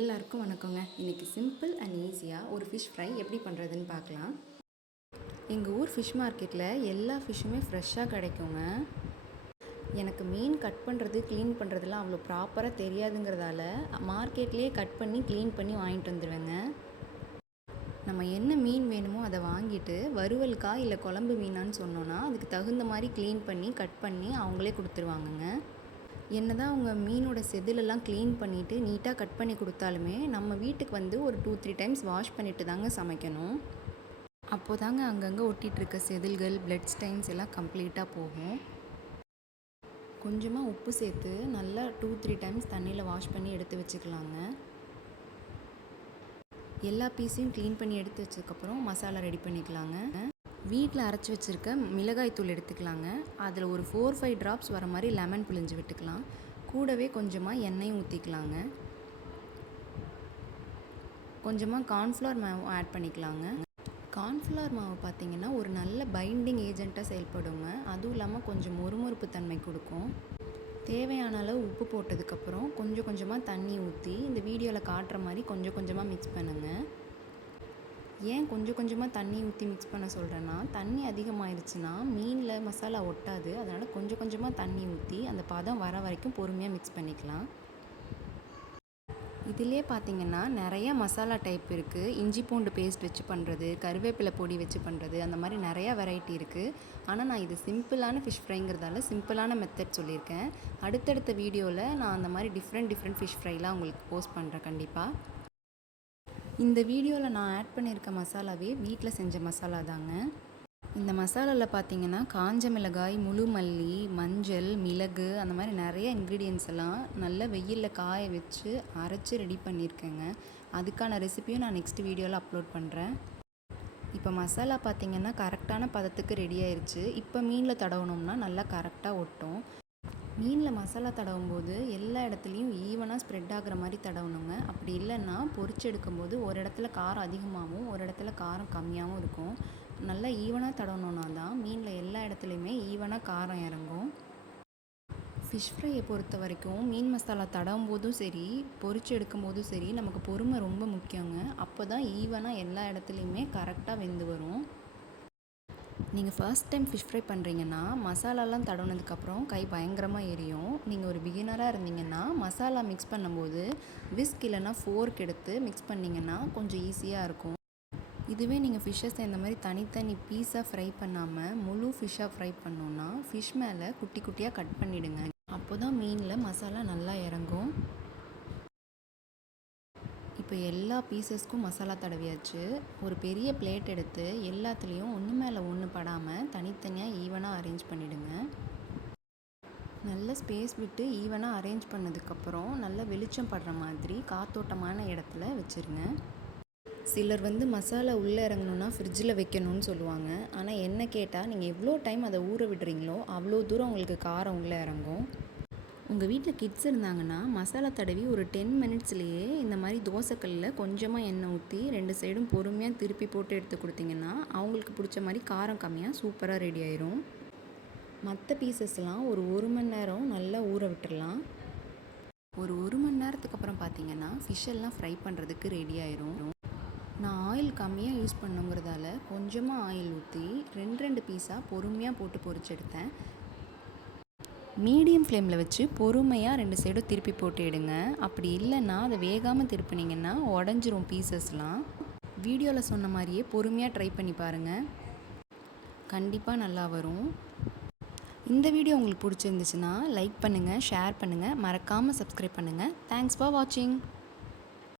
எல்லாருக்கும் வணக்கங்க. இன்றைக்கி சிம்பிள் அண்ட் ஈஸியாக ஒரு ஃபிஷ் ஃப்ரை எப்படி பண்ணுறதுன்னு பார்க்கலாம். எங்கள் ஊர் ஃபிஷ் மார்க்கெட்டில் எல்லா ஃபிஷ்ஷுமே ஃப்ரெஷ்ஷாக கிடைக்குங்க. எனக்கு மீன் கட் பண்ணுறது க்ளீன் பண்ணுறதுலாம் அவ்வளோ ப்ராப்பராக தெரியாதுங்கிறதால மார்க்கெட்லேயே கட் பண்ணி க்ளீன் பண்ணி வாங்கிட்டு வந்துடுவேங்க. நம்ம என்ன மீன் வேணுமோ அதை வாங்கிட்டு வறுவலுக்கா இல்லை குழம்பு மீனான்னு சொன்னோன்னா அதுக்கு தகுந்த மாதிரி க்ளீன் பண்ணி கட் பண்ணி அவங்களே கொடுத்துருவாங்கங்க. என்ன தான் அவங்க மீனோட செதிலெல்லாம் க்ளீன் பண்ணிவிட்டு நீட்டாக கட் பண்ணி கொடுத்தாலுமே நம்ம வீட்டுக்கு வந்து ஒரு 2-3 டைம்ஸ் வாஷ் பண்ணிவிட்டு தாங்க சமைக்கணும். அப்போ தாங்க அங்கங்கே ஒட்டிகிட்ருக்க செதில்கள், பிளட் ஸ்டைன்ஸ் எல்லாம் கம்ப்ளீட்டாக போகும். கொஞ்சமாக உப்பு சேர்த்து நல்லா 2-3 டைம்ஸ் தண்ணியில் வாஷ் பண்ணி எடுத்து வச்சுக்கலாங்க. எல்லா பீஸையும் க்ளீன் பண்ணி எடுத்து வச்சதுக்கப்புறம் மசாலா ரெடி பண்ணிக்கலாங்க. வீட்டில் அரைச்சி வச்சுருக்க மிளகாய் தூள் எடுத்துக்கலாங்க. அதில் ஒரு 4-5 ட்ராப்ஸ் வர மாதிரி லெமன் புழிஞ்சு விட்டுக்கலாம். கூடவே கொஞ்சமாக எண்ணெயும் ஊற்றிக்கலாங்க. கொஞ்சமாக கார்ன்ஃப்ளவர் மாவு ஆட் பண்ணிக்கலாங்க. கார்ன்ஃப்ளவர் மாவு பார்த்திங்கன்னா ஒரு நல்ல பைண்டிங் ஏஜெண்ட்டாக செயல்படுங்க. அதுவும் இல்லாமல் கொஞ்சம் மொறுமொறுப்பு தன்மை கொடுக்கும். தேவையான அளவு உப்பு போட்டதுக்கப்புறம் கொஞ்சம் கொஞ்சமாக தண்ணி ஊற்றி இந்த வீடியோவில் காட்டுற மாதிரி கொஞ்சம் கொஞ்சமாக மிக்ஸ் பண்ணுங்கள். ஏன் கொஞ்சம் கொஞ்சமாக தண்ணி ஊற்றி மிக்ஸ் பண்ண சொல்கிறேன்னா, தண்ணி அதிகமாகிடுச்சுன்னா மீனில் மசாலா ஒட்டாது. அதனால் கொஞ்சம் கொஞ்சமாக தண்ணி ஊற்றி அந்த பதம் வர வரைக்கும் பொறுமையாக மிக்ஸ் பண்ணிக்கலாம். இதிலே பார்த்திங்கன்னா நிறையா மசாலா டைப் இருக்குது. இஞ்சி பூண்டு பேஸ்ட் வச்சு பண்ணுறது, கருவேப்பிலை பொடி வச்சு பண்ணுறது, அந்த மாதிரி நிறையா வெரைட்டி இருக்குது. ஆனால் நான் இது சிம்பிளான ஃபிஷ் ஃப்ரைங்கிறதால சிம்பிளான மெத்தட் சொல்லியிருக்கேன். அடுத்தடுத்த வீடியோவில் நான் அந்த மாதிரி டிஃப்ரெண்ட் ஃபிஷ் ஃப்ரைலாம் உங்களுக்கு போஸ்ட் பண்ணுறேன் கண்டிப்பாக. இந்த வீடியோவில் நான் ஆட் பண்ணியிருக்க மசாலாவே வீட்டில் செஞ்ச மசாலா தாங்க. இந்த மசாலாவில் பார்த்திங்கன்னா காஞ்ச மிளகாய், முழு மல்லி, மஞ்சள், மிளகு அந்த மாதிரி நிறைய இன்க்ரீடியன்ஸ் எல்லாம் நல்லா வெயிலில் காய வச்சு அரைச்சி ரெடி பண்ணியிருக்கேங்க. அதுக்கான ரெசிபியும் நான் நெக்ஸ்ட் வீடியோவில் அப்லோட் பண்ணுறேன். இப்போ மசாலா பார்த்திங்கன்னா கரெக்டான பதத்துக்கு ரெடி ஆயிடுச்சு. இப்போ மீனில் தடவணும்னா நல்லா கரெக்டாக ஒட்டும். மீனில் மசாலா தடவும் போது எல்லா இடத்துலையும் ஈவனாக ஸ்ப்ரெட் ஆகிற மாதிரி தடவணுங்க. அப்படி இல்லைன்னா பொரிச்சு எடுக்கும்போது ஒரு இடத்துல காரம் அதிகமாகவும் ஒரு இடத்துல காரம் கம்மியாகவும் இருக்கும். நல்லா ஈவனாக தடவணுன்னா தான் மீனில் எல்லா இடத்துலையுமே ஈவனாக காரம் இறங்கும். ஃபிஷ் ஃப்ரையை பொறுத்த வரைக்கும் மீன் மசாலா தடவும் போதும் சரி, பொரிச்சு எடுக்கும்போதும் சரி, நமக்கு பொறுமை ரொம்ப முக்கியங்க. அப்போ தான் ஈவனாக எல்லா இடத்துலையுமே கரெக்டாக வெந்து வரும். நீங்கள் ஃபர்ஸ்ட் டைம் ஃபிஷ் ஃப்ரை பண்ணுறீங்கன்னா மசாலாலாம் தடவுனதுக்கப்புறம் கை பயங்கரமாக எரியும். நீங்கள் ஒரு பிகினராக இருந்தீங்கன்னா மசாலா மிக்ஸ் பண்ணும்போது விஸ்க் இல்லைன்னா ஃபோர்க் எடுத்து மிக்ஸ் பண்ணிங்கன்னா கொஞ்சம் ஈஸியாக இருக்கும். இதுவே நீங்கள் ஃபிஷ்ஷஸை இந்த மாதிரி தனித்தனி பீஸாக ஃப்ரை பண்ணாமல் முழு ஃபிஷ்ஷாக ஃப்ரை பண்ணோன்னா ஃபிஷ் மேலே குட்டி குட்டியாக கட் பண்ணிவிடுங்க. அப்போ தான் மீனில் மசாலா நல்லா இறங்கும். இப்போ எல்லா பீசஸ்க்கும் மசாலா தடவியாச்சு. ஒரு பெரிய பிளேட் எடுத்து எல்லாத்துலேயும் ஒன்று மேலே ஒன்று படாமல் தனித்தனியாக ஈவனாக அரேஞ்ச் பண்ணிவிடுங்க. நல்ல ஸ்பேஸ் விட்டு ஈவனாக அரேஞ்ச் பண்ணதுக்கப்புறம் நல்ல வெளிச்சம் படுற மாதிரி காத்தோட்டமான இடத்துல வச்சுருங்க. சிலர் வந்து மசாலா உள்ளே இறங்கணுன்னா ஃப்ரிட்ஜில் வைக்கணும்னு சொல்லுவாங்க. ஆனால் என்ன கேட்டால் நீங்கள் எவ்வளோ டைம் அதை ஊற விடுறீங்களோ அவ்வளோ தூரம் உங்களுக்கு காரம் உள்ளே இறங்கும். உங்கள் வீட்டில் கிட்ஸ் இருந்தாங்கன்னா மசாலா தடவி ஒரு 10 மினிட்ஸ்லேயே இந்த மாதிரி தோசைக்கல்லில் கொஞ்சமாக எண்ணெய் ஊற்றி 2 சைடும் பொறுமையாக திருப்பி போட்டு எடுத்து கொடுத்தீங்கன்னா அவங்களுக்கு பிடிச்ச மாதிரி காரம் கம்மியாக சூப்பராக ரெடி ஆயிரும். மற்ற பீசஸ்லாம் ஒரு 1 மணி நேரம் நல்லா ஊற விட்டுடலாம். ஒரு 1 மணி நேரத்துக்கு அப்புறம் பார்த்தீங்கன்னா ஃபிஷ் எல்லாம் ஃப்ரை பண்ணுறதுக்கு ரெடி ஆயிரும். நான் ஆயில் கம்மியாக யூஸ் பண்ணுங்கிறதால கொஞ்சமாக ஆயில் ஊற்றி 2 பீஸாக பொறுமையாக போட்டு பொரிச்செடுத்தேன். மீடியம் ஃப்ளேமில் வச்சு பொறுமையாக 2 சைடும் திருப்பி போட்டு எடுங்க. அப்படி இல்லைன்னா அதை வேகாமல் திருப்பினீங்கன்னா உடஞ்சிரும் பீசஸ்லாம். வீடியோவில் சொன்ன மாதிரியே பொறுமையாக ட்ரை பண்ணி பாருங்கள், கண்டிப்பாக நல்லா வரும். இந்த வீடியோ உங்களுக்கு பிடிச்சிருந்துச்சுன்னா லைக் பண்ணுங்கள், ஷேர் பண்ணுங்கள், மறக்காமல் சப்ஸ்கிரைப் பண்ணுங்கள். தேங்க்ஸ் ஃபார் வாட்சிங்.